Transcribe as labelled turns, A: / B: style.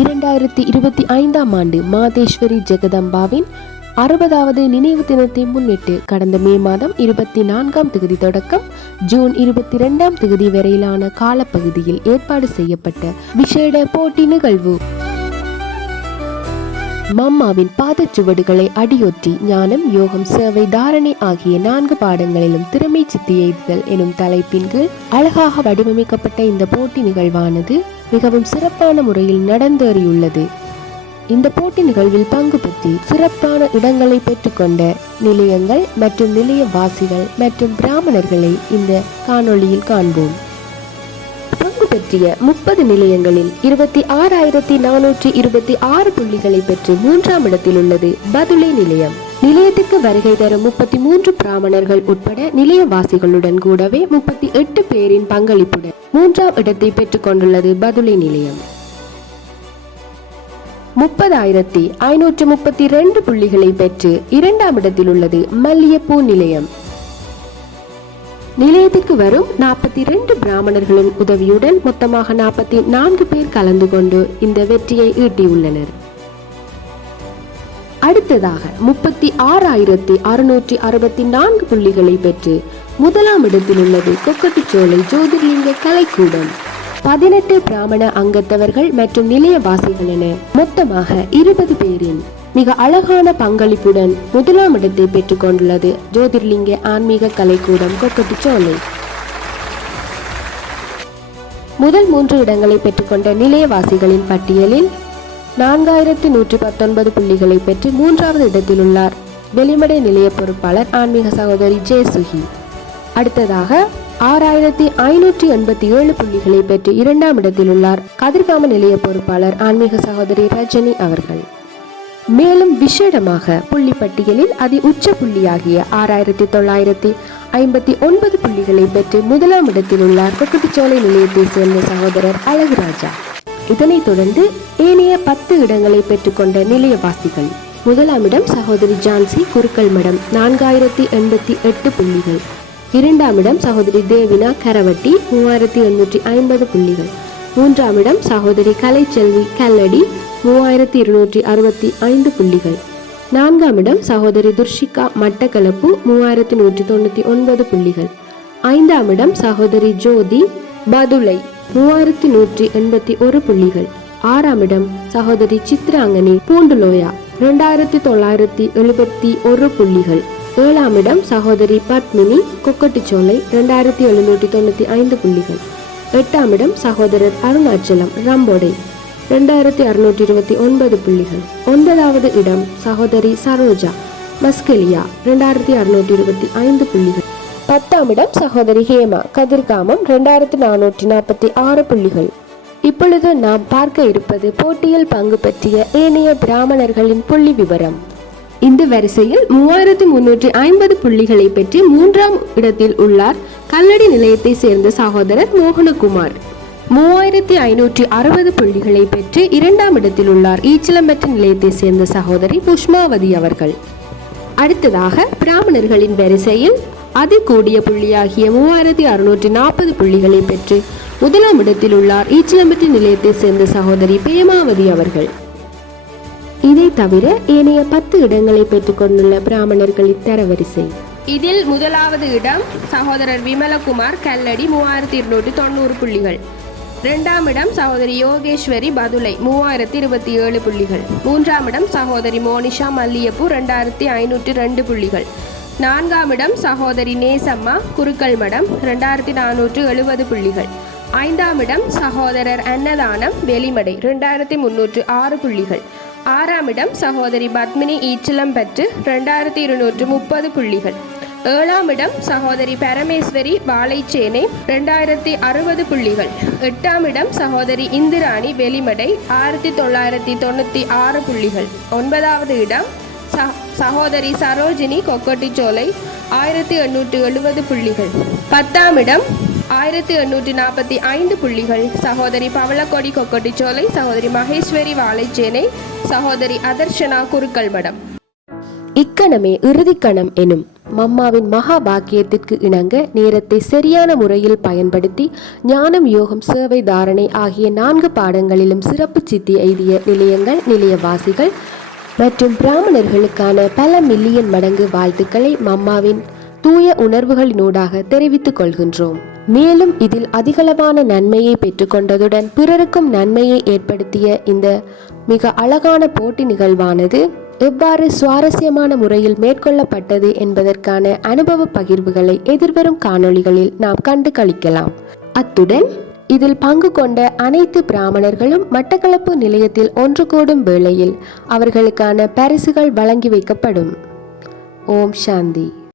A: இரண்டாயிரத்தி இருபத்தி ஐந்தாம் ஆண்டு மாதேஸ்வரி ஜெகதம்பாவின் அறுபதாவது நினைவு தினத்தை முன்னிட்டு கடந்த மே மாதம் இருபத்தி நான்காம் தேதி தொடக்கம் ஜூன் இருபத்தி இரண்டாம் தேதி வரையிலான காலப்பகுதியில் ஏற்பாடு செய்யப்பட்ட விசேட போட்டி நிகழ்வு. மம்மாவின் பாதச்சுவடுகளை அடியொற்றி ஞானம் யோகம் சேவை தாரணை ஆகிய நான்கு பாடங்களிலும் திறமை சித்தி எய்துதல் எனும் தலைப்பின் கீழ் அழகாக வடிவமைக்கப்பட்ட இந்த போட்டி நிகழ்வானது மிகவும் சிறப்பான முறையில் நடந்தேறியுள்ளது. இந்த போட்டி நிகழ்வில் பங்கு பெற்றி சிறப்பான இடங்களை பெற்றுக்கொண்ட நிலையங்கள் மற்றும் நிலையவாசிகள் மற்றும் பிராமணர்களை இந்த காணொளியில் காண்போம். பங்கு பெற்றிய முப்பது நிலையங்களில் இருபத்தி ஆறாயிரத்தி நானூற்றி இருபத்தி ஆறு புள்ளிகளை பெற்று மூன்றாம் இடத்தில் உள்ளது பதுளை நிலையம். நிலையத்துக்கு வருகை தரும் முப்பத்தி மூன்று பிராமணர்கள் உட்பட நிலையவாசிகளுடன் கூடவே முப்பத்தி எட்டு பேரின் பங்களிப்புடன் மூன்றாம் இடத்தை பெற்றுக் கொண்டுள்ளது பதுளை நிலையம். முப்பதாயிரத்தி ஐநூற்று முப்பத்தி ரெண்டு புள்ளிகளை பெற்று இரண்டாம் இடத்தில் உள்ளது மல்லியப்பூ நிலையம். நிலையத்திற்கு வரும் நாற்பத்தி ரெண்டு பிராமணர்களின் உதவியுடன் மொத்தமாக நாற்பத்தி நான்கு பேர் கலந்து கொண்டு இந்த வெற்றியை ஈட்டியுள்ளனர். அடுத்ததாக முப்பத்தி ஆறாயிரத்தி அறுநூற்றி அறுபத்தி நான்கு புள்ளிகளை பெற்று முதலாம் இடத்தில் உள்ளது கொக்கட்டுச்சோலை ஜோதிர்லிங்க கலைக்கூடம். பதினெட்டு பிராமண அங்கத்தவர்கள் மற்றும் நிலையவாசிகள் என மொத்தமாக இருபது பேரின் மிக அழகான பங்களிப்புடன் முதலாம் இடத்தை பெற்றுக் கொண்டுள்ளது ஜோதிர்லிங்க ஆன்மீக கலைக்கூடம் கொக்கட்டுச்சோலை. முதல் மூன்று இடங்களை பெற்றுக்கொண்ட நிலையவாசிகளின் பட்டியலில் நான்காயிரத்தி நூற்றி பத்தொன்பது புள்ளிகளை பெற்று மூன்றாவது இடத்தில் உள்ளார் வெளிமடை நிலைய பொறுப்பாளர் ஆன்மீக சகோதரி ஜே சுகி அடுத்ததாக ஆறாயிரத்தி ஐநூற்றி எண்பத்தி ஏழு புள்ளிகளை பெற்று இரண்டாம் இடத்தில் உள்ளார் கதிர்காம நிலைய பொறுப்பாளர் ஆன்மீக சகோதரி ரஜினி அவர்கள். மேலும் விசேடமாக புள்ளி பட்டியலில் அதி உச்ச புள்ளியாகிய ஆறாயிரத்தி தொள்ளாயிரத்தி ஐம்பத்தி ஒன்பது புள்ளிகளை பெற்று முதலாம் இடத்தில் உள்ளார் கொக்குட்டிச்சோலை நிலையத்தை சேர்ந்த சகோதரர் அழகுராஜா. இதனைத் தொடர்ந்து ஏனைய பத்து இடங்களை பெற்றுக்கொண்ட நிலையவாசிகள். முதலாம் இடம் சகோதரி ஜான்சி குருக்கள் மடம் நான்காயிரத்தி எண்பத்தி எட்டு புள்ளிகள். இரண்டாம் இடம் சகோதரி தேவினா கரவட்டி மூவாயிரத்தி எண்ணூற்றி ஐம்பது புள்ளிகள். மூன்றாம் இடம் சகோதரி கலைச்செல்வி கல்லடி மூவாயிரத்தி இருநூற்றி அறுபத்தி ஐந்து புள்ளிகள். நான்காம் இடம் சகோதரி துர்ஷிகா மட்டக்களப்பு மூவாயிரத்தி நூற்றி தொண்ணூற்றி ஒன்பது புள்ளிகள். ஐந்தாம் இடம் சகோதரி ஜோதி பதுளை மூவாயிரத்தி நூற்றி எண்பத்தி ஒரு புள்ளிகள். ஆறாம் இடம் சகோதரி சித்ராங்கனி பூண்டுலோயா இரண்டாயிரத்தி தொள்ளாயிரத்தி எழுபத்தி ஒரு புள்ளிகள். ஏழாம் இடம் சகோதரி பத்மினி கொக்கட்டிச்சோலை ரெண்டாயிரத்தி எழுநூற்றி தொண்ணூற்றி ஐந்து புள்ளிகள். எட்டாம் இடம் சகோதரர் அருணாச்சலம் ரம்போடை ரெண்டாயிரத்தி அறுநூற்றி இருபத்தி ஒன்பது புள்ளிகள். ஒன்பதாவது இடம் சகோதரி சரோஜா மஸ்கெலியா ரெண்டாயிரத்தி அறுநூற்றி இருபத்தி ஐந்து புள்ளிகள். பத்தாம் இடம் சகோதரி ஹேமா கதிர்காமம் ரெண்டாயிரத்தி நானூற்றி நாற்பத்தி ஆறு புள்ளிகள். இப்பொழுது நாம் பார்க்க இருப்பது போட்டியில் பங்கு பற்றிய ஏனைய பிராமணர்களின் புள்ளி விவரம். இந்த வரிசையில் மூவாயிரத்தி முன்னூற்றி ஐம்பது புள்ளிகளை பெற்று மூன்றாம் இடத்தில் உள்ளார் கல்லடி நிலையத்தை சேர்ந்த சகோதரர் மோகனகுமார். மூவாயிரத்தி ஐநூற்றி அறுபது புள்ளிகளை பெற்று இரண்டாம் இடத்தில் உள்ளார் ஈச்சலம்பற்ற நிலையத்தை சேர்ந்த சகோதரி புஷ்மாவதி அவர்கள். அடுத்ததாக பிராமணர்களின் வரிசையில் அதி கூடிய புள்ளியாகிய மூவாயிரத்தி அறுநூற்றி நாற்பது புள்ளிகளை பெற்று முதலாம் இடத்தில் உள்ளார். ஈச்சிலம்பட்டி நிலையத்தை சேர்ந்த சகோதரி பேமாவதி அவர்கள். இதை தவிர ஏனைய பத்து இடங்களை பெற்றுக்கொண்டுள்ள பிராமணர்களின் தரவரிசை
B: இதில் முதலாவது இடம் சகோதரர் விமலகுமார் கல்லடி மூவாயிரத்தி இருநூற்றி தொண்ணூறு புள்ளிகள். இரண்டாம் இடம் சகோதரி யோகேஸ்வரி பதுலை மூவாயிரத்தி இருபத்தி ஏழு புள்ளிகள். மூன்றாம் இடம் சகோதரி மோனிஷா மல்லியப்பூ ரெண்டாயிரத்தி ஐநூற்றி ரெண்டு புள்ளிகள். நான்காம் இடம் சகோதரி நேசம்மா குருக்கள் மடம் ரெண்டாயிரத்தி நானூற்று எழுபது புள்ளிகள். ஐந்தாம் இடம் சகோதரர் அன்னதானம் வெளிமடை ரெண்டாயிரத்தி முன்னூற்று ஆறு புள்ளிகள். ஆறாம் இடம் சகோதரி பத்மினி ஈச்சலம்பற்று ரெண்டாயிரத்தி இருநூற்று முப்பது புள்ளிகள். ஏழாம் இடம் சகோதரி பரமேஸ்வரி வாழைச்சேனை ரெண்டாயிரத்தி அறுபது புள்ளிகள். எட்டாம் இடம் சகோதரி இந்திராணி வெளிமடை ஆயிரத்தி தொள்ளாயிரத்தி தொண்ணூற்றி ஆறு புள்ளிகள். ஒன்பதாவது இடம் சகோதரி சரோஜினி கொக்கட்டிச்சோலை ஆயிரத்தி எண்ணூற்று எழுபது புள்ளிகள். பத்தாம் இடம் ஆயிரத்தி எண்ணூற்றி நாற்பத்தி ஐந்து புள்ளிகள். சகோதரி பவளக்கொடி கொக்கட்டிச்சோலை சகோதரி மகேஸ்வரி வாழைச்சேனை சகோதரி அதர்ஷனா குருக்கள் மடம்.
A: இக்கணமே இறுதிக்கணம் எனும் மம்மாவின் மகா பாக்கியத்திற்கு இணங்க நேரத்தை சரியான முறையில் பயன்படுத்தி ஞானம் யோகம் சேவை தாரணை ஆகிய நான்கு பாடங்களிலும் சிறப்பு சித்தி எய்திய நிலையங்கள் நிலையவாசிகள் மற்றும் பிராமணர்களுக்கான பல மில்லியன் மடங்கு வாழ்த்துக்களை மம்மாவின் தூய உணர்வுகளினூடாக தெரிவித்துக் கொள்கின்றோம். மேலும் இதில் அதிகளவான நன்மையை பெற்றுக்கொண்டதுடன் பிறருக்கும் நன்மையை ஏற்படுத்திய இந்த மிக அழகான போட்டி நிகழ்வானது எவ்வாறு சுவாரஸ்யமான முறையில் மேற்கொள்ளப்பட்டது என்பதற்கான அனுபவ பகிர்வுகளை எதிர்வரும் காணொளிகளில் நாம் கண்டு களிக்கலாம். அத்துடன் இதில் பங்கு கொண்ட அனைத்து பிராமணர்களும் மட்டக்களப்பு நிலையத்தில் ஒன்று கூடும் வேளையில் அவர்களுக்கான பரிசுகள் வழங்கி வைக்கப்படும். ஓம் சாந்தி.